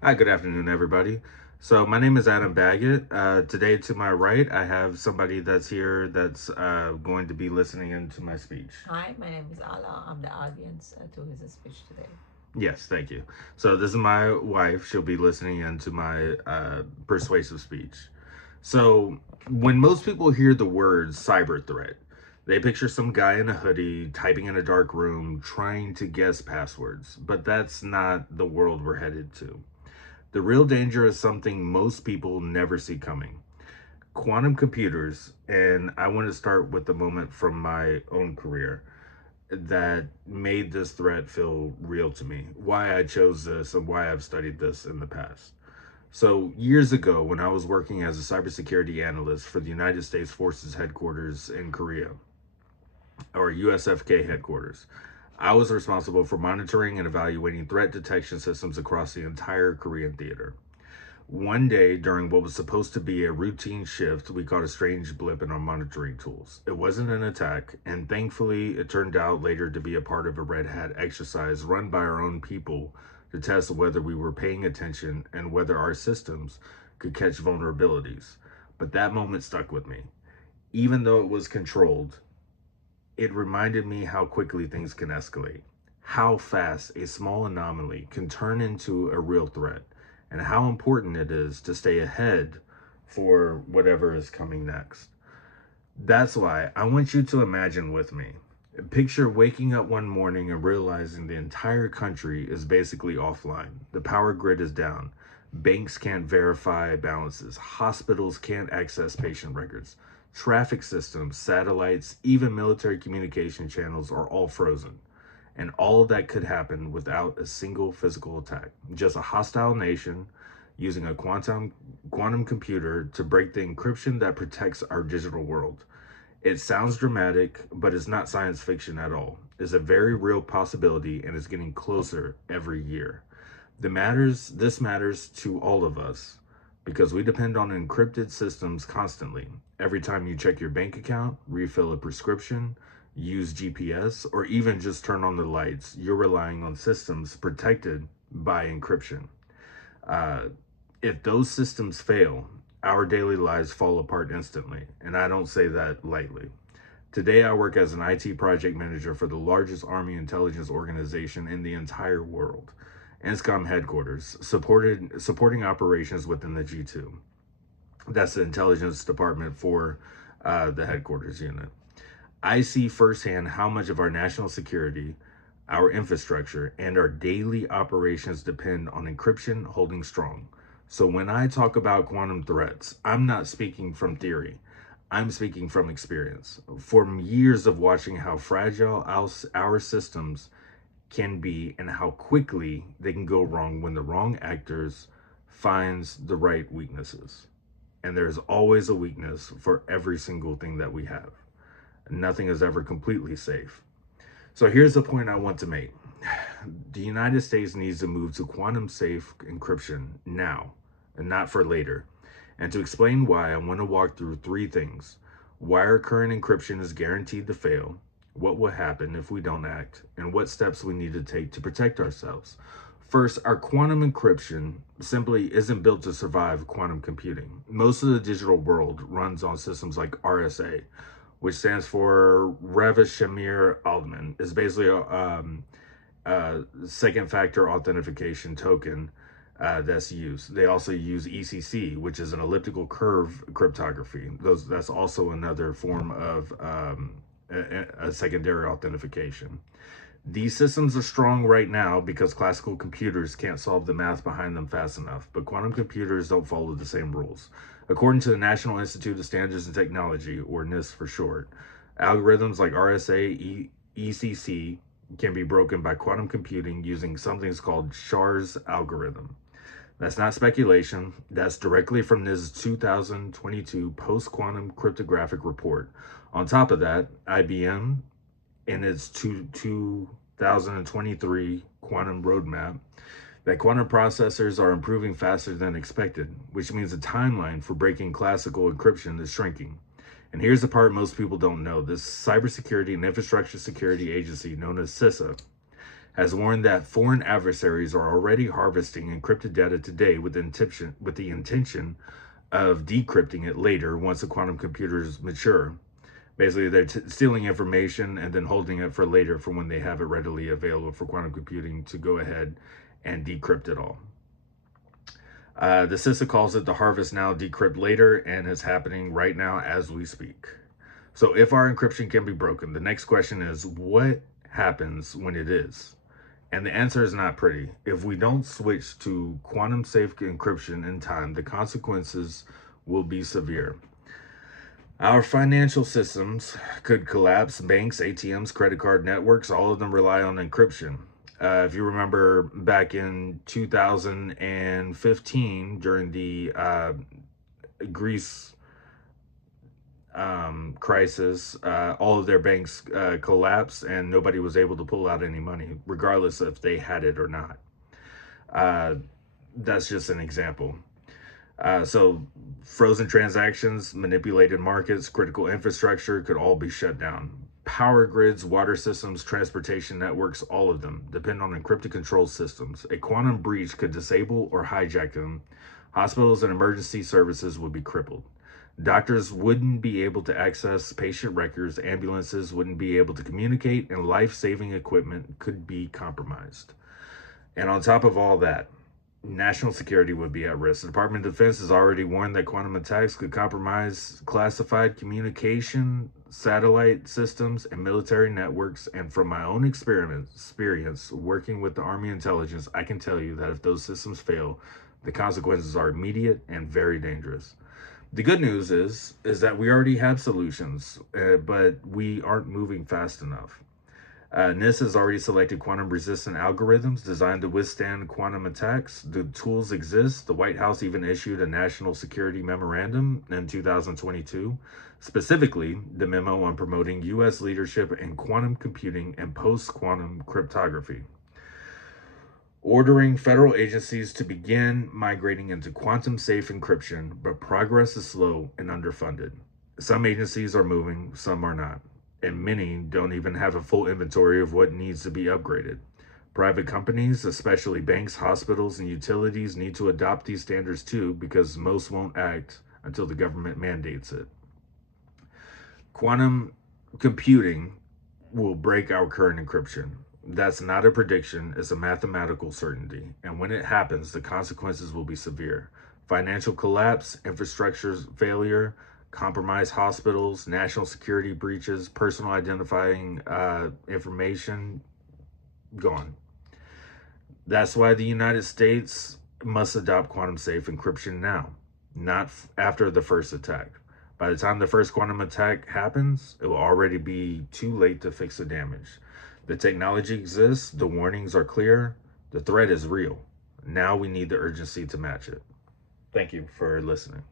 Hi, good afternoon, everybody. So, my name is Adam Baggett. Today, to my right, I have somebody that's here that's going to be listening into my speech. Hi, my name is Ala. I'm the audience to his speech today. Yes, thank you. So, this is my wife. She'll be listening into my persuasive speech. So, when most people hear the word cyber threat, they picture some guy in a hoodie typing in a dark room trying to guess passwords. But that's not the world we're headed to. The real danger is something most people never see coming: quantum computers. And I want to start with the moment from my own career that made this threat feel real to me, why I chose this, and why I've studied this in the past. So, years ago, when I was working as a cybersecurity analyst for the United States Forces headquarters in Korea, or USFK headquarters, I was responsible for monitoring and evaluating threat detection systems across the entire Korean theater. One day, during what was supposed to be a routine shift, we caught a strange blip in our monitoring tools. It wasn't an attack, and thankfully, it turned out later to be a part of a Red Hat exercise run by our own people to test whether we were paying attention and whether our systems could catch vulnerabilities. But that moment stuck with me. Even though it was controlled, it reminded me how quickly things can escalate, how fast a small anomaly can turn into a real threat, and how important it is to stay ahead for whatever is coming next. That's why I want you to imagine with me. Picture waking up one morning and realizing the entire country is basically offline. The power grid is down. Banks can't verify balances. Hospitals can't access patient records. Traffic systems, satellites, even military communication channels are all frozen. And all of that could happen without a single physical attack. Just a hostile nation using a quantum computer to break the encryption that protects our digital world. It sounds dramatic, but it's not science fiction at all. It's a very real possibility and it's getting closer every year. This matters to all of us because we depend on encrypted systems constantly. Every time you check your bank account, refill a prescription, use GPS, or even just turn on the lights, you're relying on systems protected by encryption. Uh, if those systems fail, our daily lives fall apart instantly, and I don't say that lightly. Today, I work as an IT project manager for the largest Army intelligence organization in the entire world, ENSCOM headquarters, supporting operations within the G2. That's the intelligence department for the headquarters unit. I see firsthand how much of our national security, our infrastructure, and our daily operations depend on encryption holding strong. So when I talk about quantum threats, I'm not speaking from theory. I'm speaking from experience. From years of watching how fragile our systems can be and how quickly they can go wrong when the wrong actors finds the right weaknesses. And there's always a weakness for every single thing that we have. Nothing is ever completely safe. So here's the point I want to make. The United States needs to move to quantum safe encryption now and not for later. And to explain why, I want to walk through three things: why our current encryption is guaranteed to fail, what will happen if we don't act, and what steps we need to take to protect ourselves. First, our quantum encryption simply isn't built to survive quantum computing. Most of the digital world runs on systems like RSA, which stands for Reva-Shamir Alderman. Is basically a second factor authentication token that's used. They also use ECC, which is an elliptical curve cryptography. That's also another form of a secondary authentication. These systems are strong right now because classical computers can't solve the math behind them fast enough, but quantum computers don't follow the same rules. According to the National Institute of Standards and Technology, or NIST for short, algorithms like RSA, ECC can be broken by quantum computing using something called Shor's algorithm. That's not speculation. That's directly from NIST's 2022 post quantum cryptographic report. On top of that, IBM in its 2023 quantum roadmap that quantum processors are improving faster than expected, which means the timeline for breaking classical encryption is shrinking. And here's the part most people don't know: this Cybersecurity and Infrastructure Security Agency, known as CISA, has warned that foreign adversaries are already harvesting encrypted data today with the intention of decrypting it later once the quantum computers mature. Basically, they're stealing information and then holding it for later for when they have it readily available for quantum computing to go ahead and decrypt it all. The CISA calls it the harvest now, decrypt later, and it's happening right now as we speak. So if our encryption can be broken, the next question is, what happens when it is? And the answer is not pretty. If we don't switch to quantum safe encryption in time, the consequences will be severe. Our financial systems could collapse. Banks, ATMs, credit card networks, all of them rely on encryption. If you remember back in 2015 during the Greece crisis, all of their banks collapsed and nobody was able to pull out any money, regardless if they had it or not. That's just an example. So frozen transactions, manipulated markets, critical infrastructure could all be shut down. Power grids, water systems, transportation networks, all of them depend on encrypted control systems. A quantum breach could disable or hijack them. Hospitals and emergency services would be crippled. Doctors wouldn't be able to access patient records, ambulances wouldn't be able to communicate, and life-saving equipment could be compromised. And on top of all that, national security would be at risk. The Department of Defense has already warned that quantum attacks could compromise classified communication, satellite systems, and military networks. And from my own experience working with the Army intelligence, I can tell you that if those systems fail, the consequences are immediate and very dangerous. The good news is that we already have solutions, but we aren't moving fast enough. NIST has already selected quantum-resistant algorithms designed to withstand quantum attacks. The tools exist. The White House even issued a national security memorandum in 2022, specifically the memo on promoting U.S. leadership in quantum computing and post-quantum cryptography, ordering federal agencies to begin migrating into quantum-safe encryption, but progress is slow and underfunded. Some agencies are moving, some are not, and many don't even have a full inventory of what needs to be upgraded. Private companies, especially banks, hospitals, and utilities, need to adopt these standards too, because most won't act until the government mandates it. Quantum computing will break our current encryption. That's not a prediction, it's a mathematical certainty. And when it happens, the consequences will be severe. Financial collapse, infrastructure failure, compromised hospitals, national security breaches, personal identifying information gone. That's why the United States must adopt quantum safe encryption now, not after the first attack. By the time the first quantum attack happens, it will already be too late to fix the damage. The technology exists, the warnings are clear, the threat is real. Now we need the urgency to match it. Thank you for listening.